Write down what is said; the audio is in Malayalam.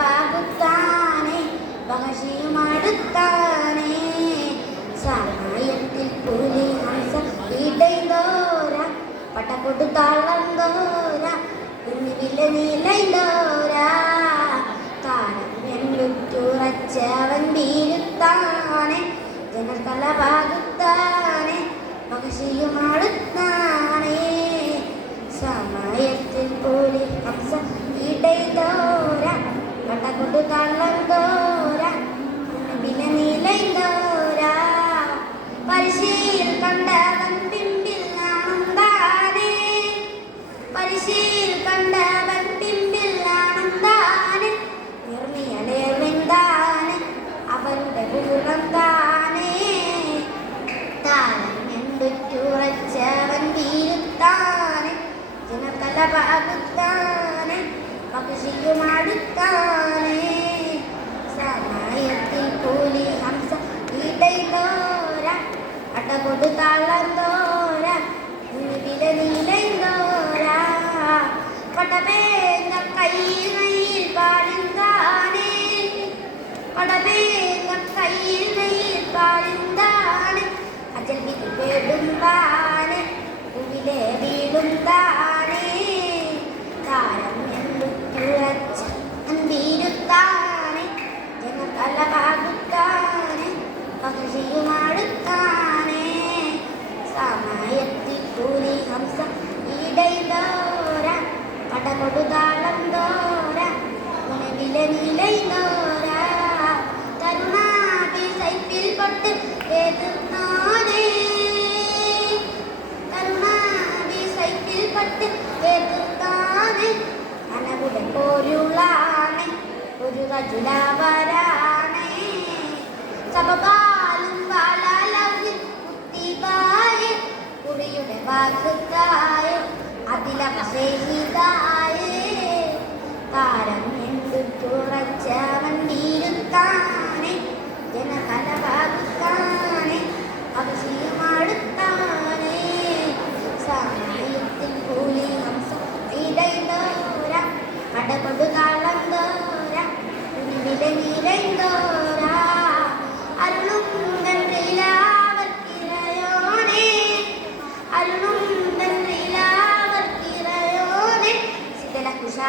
തലവാകുത്താനെ പകശിയുമടുത്താനെ സഹായത്തിൽ പുലി ഹംസ ഈടൈന്തോര പട്ടക്കൊട്ടു താളന്തോര കുഞ്ഞിവില്ല നീലൈന്തോര എന്നുറ്റുറച്ചവൻ വീരുത്താനെ ജനൽ പാകുത്താനെ പകശിയുമടുത്താനെ kutanam ke അടകൊടു താളം തോര വില നീലയിലോര കൈ കയ്യിൽ പാടിന്താനേ പടവേങ്ങ ഉണവില നിലയിലോര കരുണാതി സൈപ്പിൽ പൊട്ട് എതിർത്താനേ കരുണാതി സൈപ്പിൽ പൊട്ട് എതിർത്താനേ അനവിടെ പോരുളാണ് ഒരു കജുലാവരാണേ സബകാലും വാലാലവിൽ കുത്തിവായ കുറിയുടെ വാക്കുത്തായ. അതിലവശേഷിതായ താരം